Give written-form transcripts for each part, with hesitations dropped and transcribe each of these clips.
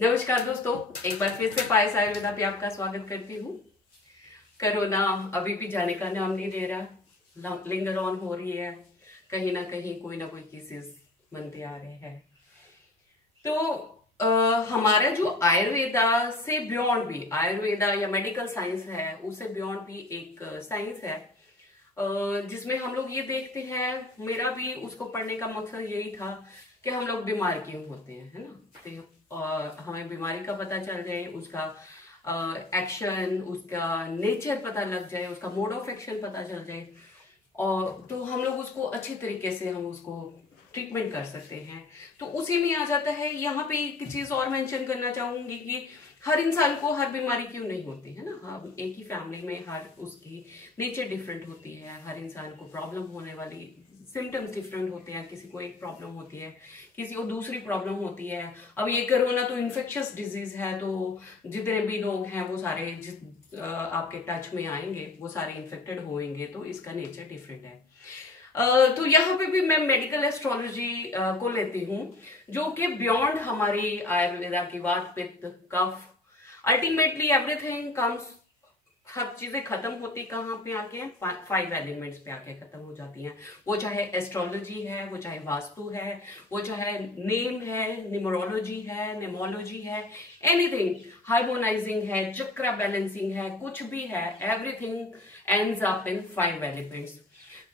नमस्कार दोस्तों, एक बार फिर से पायस आयुर्वेदा पे आपका स्वागत करती हूँ। कोरोना अभी भी जाने का नाम नहीं ले रहा, लिंगर ऑन हो रही है। कहीं ना कहीं कोई ना कोई केसेस बनते आ रहे हैं। तो हमारा जो आयुर्वेदा से बियॉन्ड भी, आयुर्वेदा या मेडिकल साइंस है, उससे बियॉन्ड भी एक साइंस है जिसमें हम लोग ये देखते हैं। मेरा भी उसको पढ़ने का मकसद यही था कि हम लोग बीमार क्यों होते हैं, है ना। तो हमें बीमारी का पता चल जाए, उसका एक्शन, उसका नेचर पता लग जाए, उसका मोड ऑफ एक्शन पता चल जाए, और तो हम लोग उसको अच्छी तरीके से हम उसको ट्रीटमेंट कर सकते हैं। तो उसी में आ जाता है। यहाँ पे एक चीज और मेंशन करना चाहूंगी कि हर इंसान को हर बीमारी क्यों नहीं होती है ना। हम एक ही फैमिली में हर उसकी नेचर डिफरेंट होती है। हर इंसान को प्रॉब्लम होने वाली सिम्टम्स डिफरेंट होते हैं। किसी को एक प्रॉब्लम होती है, किसी को दूसरी प्रॉब्लम होती है। अब ये कोरोना तो इन्फेक्शियस डिजीज है, तो जितने भी लोग हैं वो सारे आपके टच में आएंगे, वो सारे इन्फेक्टेड होंगे। तो इसका नेचर डिफरेंट है। तो यहाँ पे भी मैं मेडिकल एस्ट्रोलॉजी को लेती हूँ, जो कि बियॉन्ड हमारी आयुर्वेदा की वात पित्त कफ, अल्टीमेटली एवरीथिंग कम्स। सब चीजें खत्म होती कहाँ पे आके हैं, 5 एलिमेंट्स पे आके खत्म हो जाती हैं। वो चाहे एस्ट्रोलॉजी है, वो चाहे वास्तु है, वो चाहे नेम है, न्यूमरोलॉजी है, नेमोलॉजी है, एनीथिंग, हार्मोनाइजिंग है, चक्रा बैलेंसिंग है, कुछ भी है, everything ends up in 5 elements.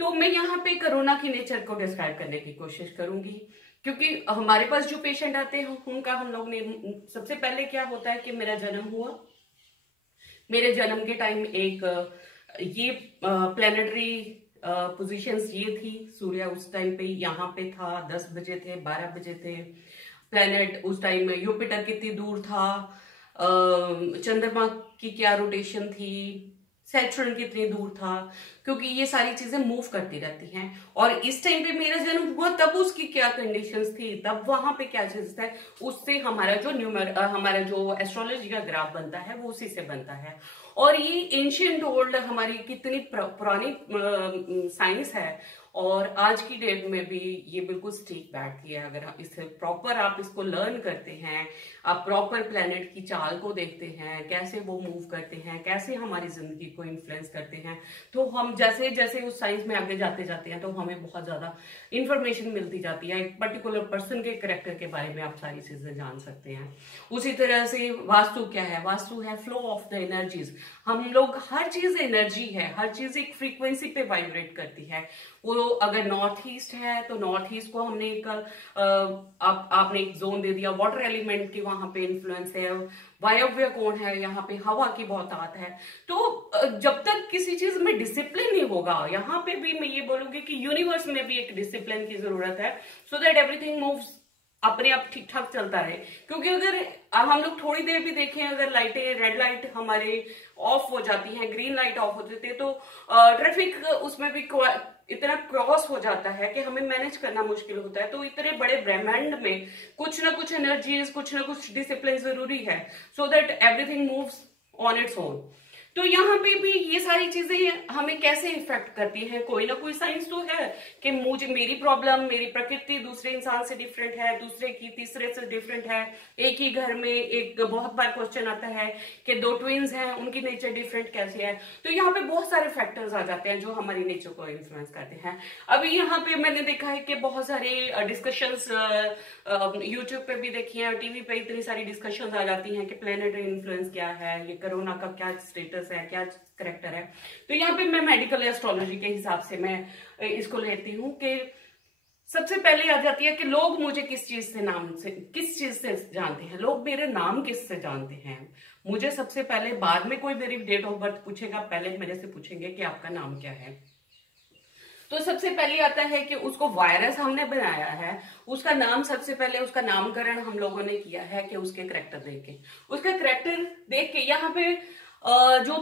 तो मैं यहाँ पे कोरोना की नेचर को डिस्क्राइब करने की कोशिश करूंगी, क्योंकि हमारे पास जो पेशेंट आते हैं उनका हम लोग ने सबसे पहले क्या होता है कि मेरा जन्म हुआ। मेरे जन्म के टाइम एक ये प्लेनेटरी पोजीशंस ये थी। सूर्य उस टाइम पे यहाँ पे था, 10 बजे थे, 12 बजे थे। प्लेनेट उस टाइम में यूपिटर कितनी दूर था, चंद्रमा की क्या रोटेशन थी, सैटर्न कितनी दूर था, क्योंकि ये सारी चीजें मूव करती रहती हैं। और इस टाइम पे मेरा जन्म हुआ तब उसकी क्या कंडीशंस थी, तब वहां पे क्या चीज था, उससे हमारा जो हमारा जो एस्ट्रोलॉजी का ग्राफ बनता है वो उसी से बनता है। और ये एंशियंट ओल्ड हमारी कितनी पुरानी साइंस है, और आज की डेट में भी ये बिल्कुल स्टिक बैठती है। अगर इसे प्रॉपर आप इसको लर्न करते हैं, आप प्रॉपर प्लेनेट की चाल को देखते हैं, कैसे वो मूव करते हैं, कैसे हमारी जिंदगी को इन्फ्लुएंस करते हैं, तो हम जैसे जैसे उस साइंस में आगे जाते जाते हैं तो हमें बहुत ज्यादा इंफॉर्मेशन मिलती जाती है। एक पर्टिकुलर पर्सन के कैरेक्टर के बारे में आप सारी चीजें जान सकते हैं। उसी तरह से वास्तु क्या है, वास्तु है फ्लो ऑफ द एनर्जीज। हम लोग, हर चीज एनर्जी है, हर चीज एक फ्रीक्वेंसी पे वाइब्रेट करती है। वो अगर नॉर्थ ईस्ट है तो नॉर्थ ईस्ट को हमने एक आपने एक जोन दे दिया, वाटर एलिमेंट की वहां पे इन्फ्लुएंस है। वायव्य कौन है, यहाँ पे हवा की बहुत आत है। तो जब तक किसी चीज में डिसिप्लिन नहीं होगा, यहाँ पे भी मैं ये बोलूंगी कि यूनिवर्स में भी एक डिसिप्लिन की जरूरत है, सो दैट एवरीथिंग मूव्स अपने आप ठीक ठाक चलता रहे। क्योंकि अगर हम लोग थोड़ी देर भी देखें, अगर लाइटें, रेड लाइट हमारे ऑफ हो जाती है, ग्रीन लाइट ऑफ हो जाती है, तो ट्रैफिक उसमें भी इतना क्रॉस हो जाता है कि हमें मैनेज करना मुश्किल होता है। तो इतने बड़े ब्रह्मांड में कुछ ना कुछ एनर्जीज, कुछ ना कुछ डिसिप्लिन जरूरी है, so that everything moves on its own. तो यहाँ पे भी ये सारी चीजें हमें कैसे इफेक्ट करती हैं, कोई ना कोई साइंस तो है कि मुझे, मेरी प्रॉब्लम, मेरी प्रकृति दूसरे इंसान से डिफरेंट है, दूसरे की तीसरे से डिफरेंट है। एक ही घर में एक बहुत बार क्वेश्चन आता है कि 2 ट्विंस हैं, उनकी नेचर डिफरेंट कैसे है। तो यहाँ पे बहुत सारे फैक्टर्स आ जाते हैं जो हमारी नेचर को इन्फ्लुएंस करते हैं। अभी यहाँ पे मैंने देखा है कि बहुत सारे डिस्कशंस यूट्यूब पे भी देखी है, टीवी पे इतनी सारी डिस्कशंस आ जाती हैं कि प्लेनेटरी इन्फ्लुएंस क्या है, ये कोरोना का क्या स्टेटस है, क्या करेक्टर है। तो यहाँ पे मैं मेडिकल एस्ट्रोलॉजी के हिसाब से मैं इसको लेती हूँ कि सबसे पहले आ जाती है कि लोग मुझे किस चीज से जानते हैं, लोग मेरे नाम किस से जानते हैं। मुझे सबसे पहले, बाद में कोई मेरी डेट ऑफ बर्थ पूछेगा, पहले मेरे से पूछेंगे कि आपका नाम क्या है। तो सबसे पहले आता है कि उसको वायरस हमने बनाया है, उसका नाम, सबसे पहले उसका नामकरण हम लोगों ने किया है कि उसके करेक्टर देख के, उसका करेक्टर देख के। यहाँ पे जो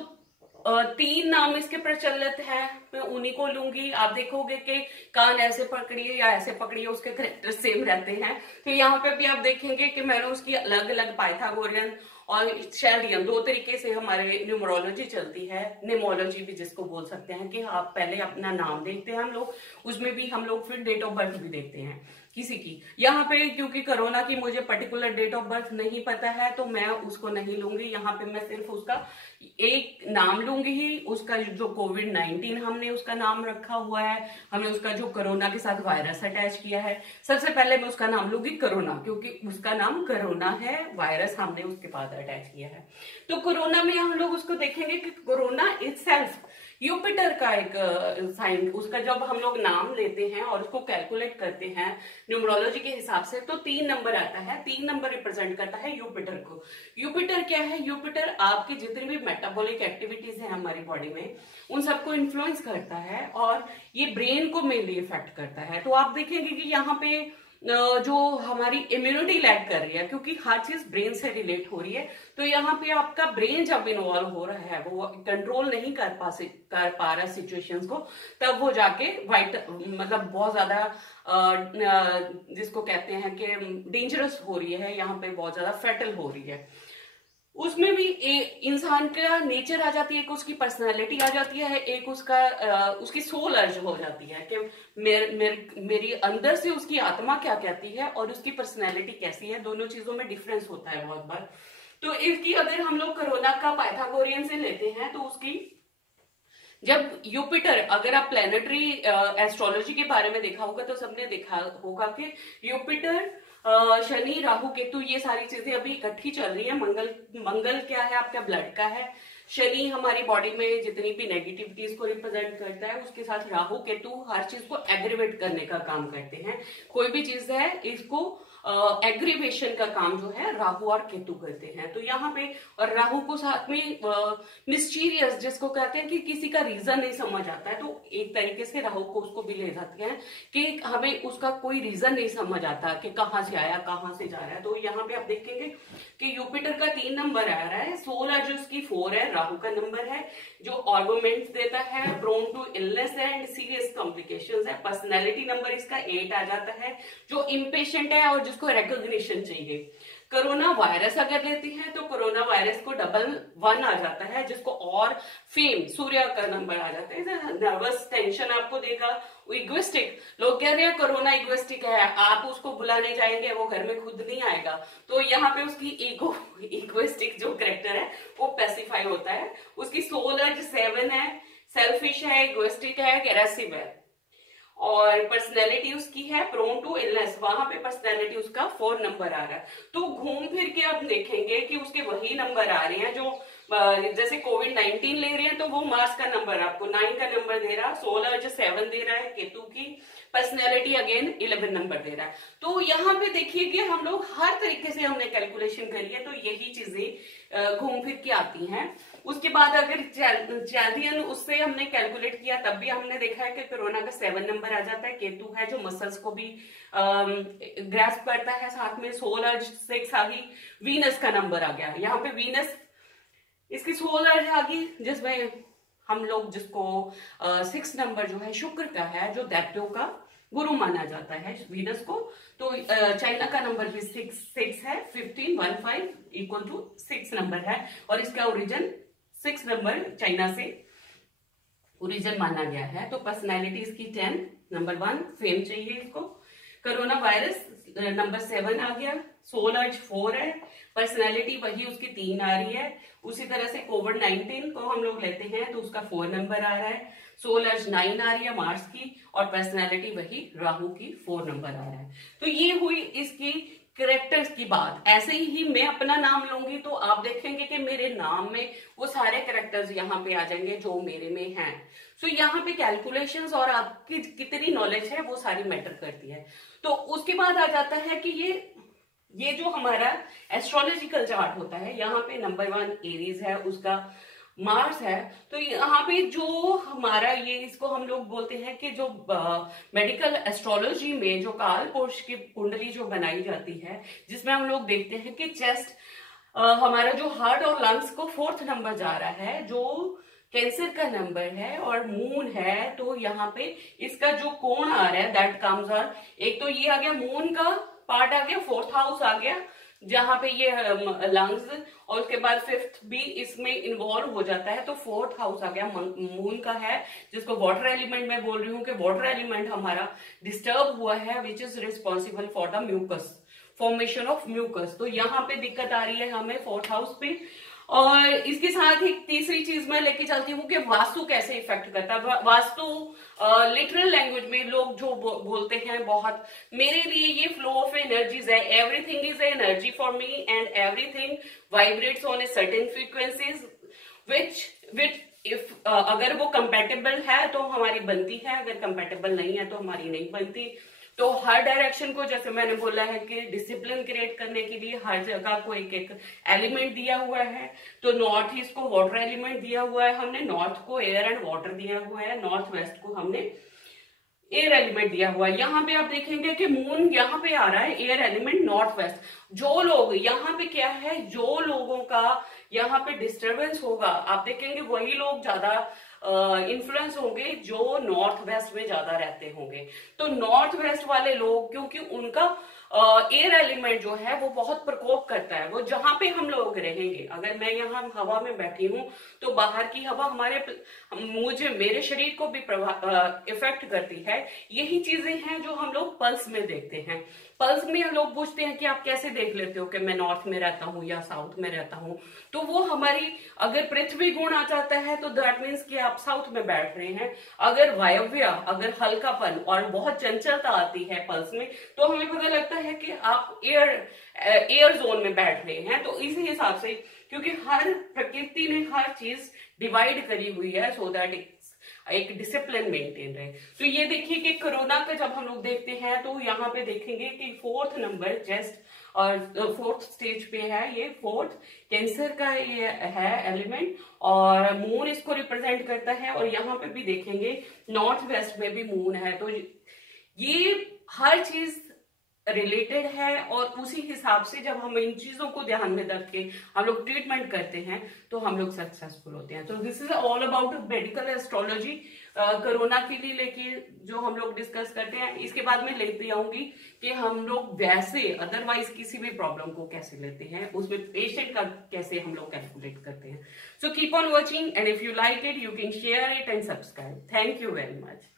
3 नाम इसके प्रचलित है, मैं उन्हीं को लूंगी। आप देखोगे कि कान ऐसे पकड़िए या ऐसे पकड़िए, उसके करेक्टर सेम रहते हैं। तो यहाँ पे भी आप देखेंगे कि मैंने उसकी अलग अलग पाइथागोरियन और शेल्डियन 2 तरीके से हमारे न्यूमरोलॉजी चलती है, नेमोलॉजी भी जिसको बोल सकते हैं, कि आप पहले अपना नाम देखते हैं हम लोग, उसमें भी हम लोग फिर डेट ऑफ बर्थ भी देखते हैं। किसी की। यहाँ पे क्योंकि कोरोना की मुझे पर्टिकुलर डेट ऑफ बर्थ नहीं पता है तो मैं उसको नहीं लूंगी। यहाँ पे मैं सिर्फ उसका एक नाम लूंगी ही, उसका जो कोविड-19 हमने उसका नाम रखा हुआ है, हमने उसका जो कोरोना के साथ वायरस अटैच किया है, सबसे पहले मैं उसका नाम लूंगी कोरोना, क्योंकि उसका नाम कोरोना है, वायरस हमने उसके बाद अटैच किया है। तो कोरोना में हम लोग उसको देखेंगे कि कोरोना इटसेल्फ यूपिटर का एक साइन, उसका जब हम लोग नाम लेते हैं और उसको कैलकुलेट करते हैं न्यूमरोलॉजी के हिसाब से तो 3 नंबर आता है। 3 नंबर रिप्रेजेंट करता है यूपिटर को। यूपिटर क्या है? यूपिटर आपकी जितनी भी मेटाबॉलिक एक्टिविटीज है हमारी बॉडी में उन सबको इन्फ्लुएंस करता है और ये ब्रेन को मेनली इफेक्ट करता है। तो आप देखेंगे कि यहाँ पे जो हमारी इम्यूनिटी लैग कर रही है, क्योंकि हर चीज ब्रेन से रिलेट हो रही है, तो यहाँ पे आपका ब्रेन जब इन्वॉल्व हो रहा है, वो कंट्रोल नहीं कर पा रहा सिचुएशंस को, तब वो जाके मतलब बहुत ज्यादा जिसको कहते हैं कि डेंजरस हो रही है, यहाँ पे बहुत ज्यादा फैटल हो रही है। उसमें भी इंसान का नेचर आ जाती है, एक उसकी पर्सनालिटी आ जाती है, एक उसकी सोल अर्ज हो जाती है कि मेरी अंदर से उसकी आत्मा क्या कहती है और उसकी पर्सनालिटी कैसी है, दोनों चीजों में डिफरेंस होता है बहुत बार। तो इसकी अगर हम लोग कोरोना का पाइथागोरियन से लेते हैं तो उसकी जब यूपिटर, अगर आप प्लेनेटरी एस्ट्रोलॉजी के बारे में देखा होगा तो सबने देखा होगा कि यूपिटर, शनि, राहु, केतु, ये सारी चीजें अभी इकट्ठी चल रही है। मंगल क्या है? आपका ब्लड का है। शनि हमारी बॉडी में जितनी भी नेगेटिविटीज को रिप्रेजेंट करता है, उसके साथ राहु केतु हर चीज को एग्रीवेट करने का काम करते हैं। कोई भी चीज है इसको एग्रीवेशन का काम जो है राहु और केतु करते हैं। तो यहाँ पे और राहु को साथ में मिस्टीरियस जिसको कहते हैं कि किसी का रीजन नहीं समझ आता है, तो एक तरीके से राहु को उसको भी ले जाते हैं कि हमें उसका कोई रीजन नहीं समझ आता कि कहाँ से आया कहाँ से जा रहा है। तो यहाँ पे आप देखेंगे कि यूपिटर का 3 नंबर आ रहा है, सोलर जो उसकी 4 है, राहु का नंबर है जो आर्गुमेंट्स देता है, prone to illness and serious complications है। पर्सनैलिटी नंबर इसका 8 आ जाता है, जो इम्पेशेंट है और जिसको रिकॉग्निशन चाहिए। कोरोना वायरस अगर लेती है तो कोरोना वायरस को 111 आ जाता है, जिसको और फेम, सूर्य का नंबर आ जाता है। नर्वस टेंशन आपको देगा। इगोइस्टिक, लोग कह रहे हैं कोरोना इगोइस्टिक है, आप उसको बुलाने जाएंगे वो घर में खुद नहीं आएगा, तो यहाँ पे उसकी इगोइस्टिक जो कैरेक्टर है वो पैसिफाई होता है। उसकी सोल अर्ज 7 है, सेल्फिश है, इगोइस्टिक है, एग्रेसिव है। और पर्सनैलिटी उसकी है प्रोन टू इलनेस, वहां पे पर्सनैलिटी उसका 4 नंबर आ रहा है। तो घूम फिर के आप देखेंगे कि उसके वही नंबर आ रहे हैं जो जैसे कोविड-19 ले रहे हैं तो वो मार्स का नंबर आपको 9 का नंबर दे रहा है, सोलर जो 7 दे रहा है, केतु की पर्सनैलिटी अगेन 11 नंबर दे रहा है। तो यहाँ पे देखिए कि हम लोग हर तरीके से हमने कैलकुलेशन करी है, तो यही चीजें घूम फिर के आती हैं। उसके बाद अगर चैल्डियन उससे हमने कैलकुलेट किया तब भी हमने देखा है कि कोरोना का 7 नंबर आ जाता है। केतु है जो मसल्स को भी ग्रैस्प करता है, साथ में सोलर 6 आ गई, वीनस का नंबर आ गया। यहाँ पे वीनस इसकी सोलर आ गई, जिसमें हम लोग जिसको 6 नंबर जो है शुक्र का है, जो दैत्यों का गुरु माना जाता है वीनस को। तो चाइना का नंबर भी 6 है, 15 इक्वल टू 6 नंबर है और इसका ओरिजिन 6 नंबर चाइना से ओरिजिन माना गया है। तो पर्सनैलिटी इसकी 10 नंबर 1 फेम चाहिए इसको। कोरोना वायरस नंबर 7 आ गया, सोल अर्ज 4 है, पर्सनैलिटी वही उसकी 3 आ रही है। उसी तरह से कोविड-19 को हम लोग लेते हैं तो उसका 4 नंबर आ रहा है, सोल अर्ज 9 आ रही है मार्स की, और पर्सनैलिटी वही राहु की 4 नंबर आ रहा है। तो ये हुई इसकी कैरेक्टर्स की बात। ऐसे ही मैं अपना नाम लूंगी तो आप देखेंगे कि मेरे नाम में वो सारे कैरेक्टर्स यहाँ पे आ जाएंगे जो मेरे में हैं। सो यहाँ पे कैलकुलेशंस और आपकी कितनी नॉलेज है वो सारी मैटर करती है। तो उसके बाद आ जाता है कि ये जो हमारा एस्ट्रोलॉजिकल चार्ट होता है, यहाँ पे नंबर 1 एरीज है, उसका मार्स है। तो यहाँ पे जो हमारा ये इसको हम लोग बोलते हैं कि जो मेडिकल एस्ट्रोलॉजी में जो काल पुरुष की कुंडली जो बनाई जाती है, जिसमें हम लोग देखते हैं कि चेस्ट, हमारा जो हार्ट और लंग्स को 4th नंबर जा रहा है, जो कैंसर का नंबर है, और मून है। तो यहाँ पे इसका जो कोण आ रहा है दैट कम्स ऑन, एक तो ये आ गया मून का पार्ट आ गया, 4th हाउस आ गया, जहां पे ये लंग्स, और उसके बाद फिफ्थ भी इसमें इन्वॉल्व हो जाता है। तो फोर्थ हाउस आ गया मून का है, जिसको वाटर एलिमेंट मैं बोल रही हूँ कि वाटर एलिमेंट हमारा डिस्टर्ब हुआ है, which is responsible for the mucus, formation of mucus. तो यहाँ पे दिक्कत आ रही है हमें फोर्थ हाउस पे। और इसके साथ ही तीसरी चीज मैं लेके चलती हूँ कि वास्तु कैसे इफेक्ट करता है। वास्तु लिटरल लैंग्वेज में लोग जो बोलते हैं बहुत, मेरे लिए ये फ्लो ऑफ एनर्जीज है, everything is energy for me and everything vibrates on a certain frequencies which if अगर वो कंपेटेबल है तो हमारी बनती है, अगर कंपेटेबल नहीं है तो हमारी नहीं बनती। तो हर डायरेक्शन को, जैसे मैंने बोला है कि डिसिप्लिन क्रिएट करने के लिए हर जगह को एक एक एलिमेंट दिया हुआ है। तो नॉर्थ ईस्ट को वाटर एलिमेंट दिया हुआ है हमने, नॉर्थ को एयर एंड वाटर दिया हुआ है, नॉर्थ वेस्ट को हमने एयर एलिमेंट दिया हुआ है। यहाँ पे आप देखेंगे कि मून यहाँ पे आ रहा है एयर एलिमेंट नॉर्थ वेस्ट। जो लोग यहाँ पे क्या है, जो लोगों का यहाँ पे डिस्टरबेंस होगा, आप देखेंगे वही लोग ज्यादा इन्फ्लुएंस होंगे जो नॉर्थ वेस्ट में ज्यादा रहते होंगे। तो नॉर्थ वेस्ट वाले लोग, क्योंकि उनका एयर एलिमेंट जो है वो बहुत प्रकोप करता है, वो जहां पे हम लोग रहेंगे, अगर मैं यहाँ हवा में बैठी हूँ तो बाहर की हवा मेरे शरीर को भी इफेक्ट करती है। यही चीजें हैं जो हम लोग पल्स में देखते हैं। पल्स में हम लोग पूछते हैं कि आप कैसे देख लेते हो कि मैं नॉर्थ में रहता हूँ या साउथ में रहता हूँ। तो वो हमारी, अगर पृथ्वी गुण आ जाता है तो दैट मीन्स कि आप साउथ में बैठ रहे हैं। अगर वायव्य, अगर हल्कापन और बहुत चंचलता आती है पल्स में, तो हमें पता लगता है कि आप एयर जोन में बैठ रहे हैं। तो इसी हिसाब से, क्योंकि हर प्रकृति ने हर चीज डिवाइड करी हुई है सो दैट एक डिसिप्लिन मेंटेन रहे। तो ये देखिए कि कोरोना का जब हम लोग देखते हैं तो यहाँ पे देखेंगे कि फोर्थ नंबर चेस्ट और फोर्थ स्टेज पे है, ये फोर्थ कैंसर का ये है एलिमेंट, और मून इसको रिप्रेजेंट करता है। और यहाँ पे भी देखेंगे नॉर्थ वेस्ट में भी मून है। तो ये हर चीज रिलेटेड है, और उसी हिसाब से जब हम इन चीजों को ध्यान में रख के हम लोग ट्रीटमेंट करते हैं तो हम लोग सक्सेसफुल होते हैं। तो this is all about medical astrology corona के लिए लेके जो हम लोग डिस्कस करते हैं। इसके बाद में लेती आऊंगी कि हम लोग वैसे अदरवाइज किसी भी प्रॉब्लम को कैसे लेते हैं, उसमें पेशेंट का कैसे हम लोग कैलकुलेट करते हैं। So keep on watching and if you like it you can share it and subscribe. Thank you very much.